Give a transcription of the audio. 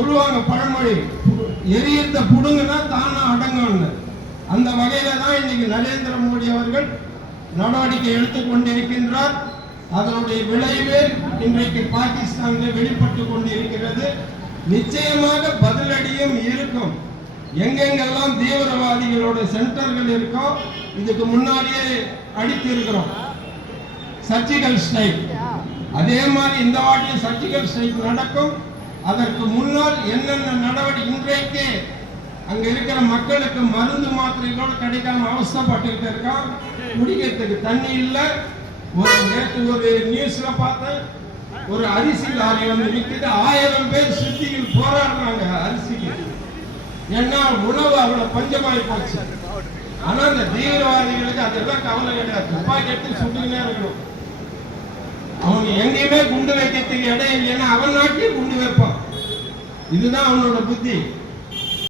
சொல்லுவாங்க பழமொழி, எரியத்த புடுங்கன்னா தானா அடங்கும்னு. அந்த வகையில தான் இன்னைக்கு நரேந்திர மோடி அவர்கள் நடவடிக்கை எடுத்துக்கொண்டிருக்கின்றார். அதனுடைய விளைவு இன்றைக்கு பாகிஸ்தானில் வெளிப்பட்டு கொண்டிருக்கிறது. நிச்சயமாக பதிலடியும் இருக்கும். எங்கெங்கெல்லாம் தீவிரவாதிகளோட சென்டர்கள் இருக்கோ இதுக்கு முன்னாடியே அடித்து இருக்கிறோம் சர்ஜிக்கல் ஸ்ட்ரைக். அதே மாதிரி இந்த வாட்டியும் சர்ஜிக்கல் ஸ்ட்ரைக் நடக்கும். அதற்கு முன்னால் என்னென்ன நடவடிக்கை, இன்றைக்கு அங்க இருக்கிற மக்களுக்கு மருந்து மாத்திரைகளோடு கிடைக்காம அவஸ்தைப்பட்டு இருக்கான். குடிக்கிறதுக்கு தண்ணி இல்லை. நேற்று ஒரு நியூஸ்ல பார்த்தேன், ஒரு அரிசி லாரி வந்து நிற்கிது, 1000 பேர் சுத்திகள் போராடுறாங்க அரிசிக்கு. ஏன்னா உணவு அவ்வளவு பஞ்சமாயி போச்சு. ஆனா அந்த தீவிரவாதிகளுக்கு அதெல்லாம் கவலை கிடையாது. துப்பாக்கி எடுத்து சுட்டுக்கினே இருக்கணும். அவங்க எங்கேயுமே குண்டு வைக்கிறதுக்கு இடம் இல்லைன்னா அவன் நாட்டிலே குண்டு வைப்பான். இதுதான் அவனோட புத்தி.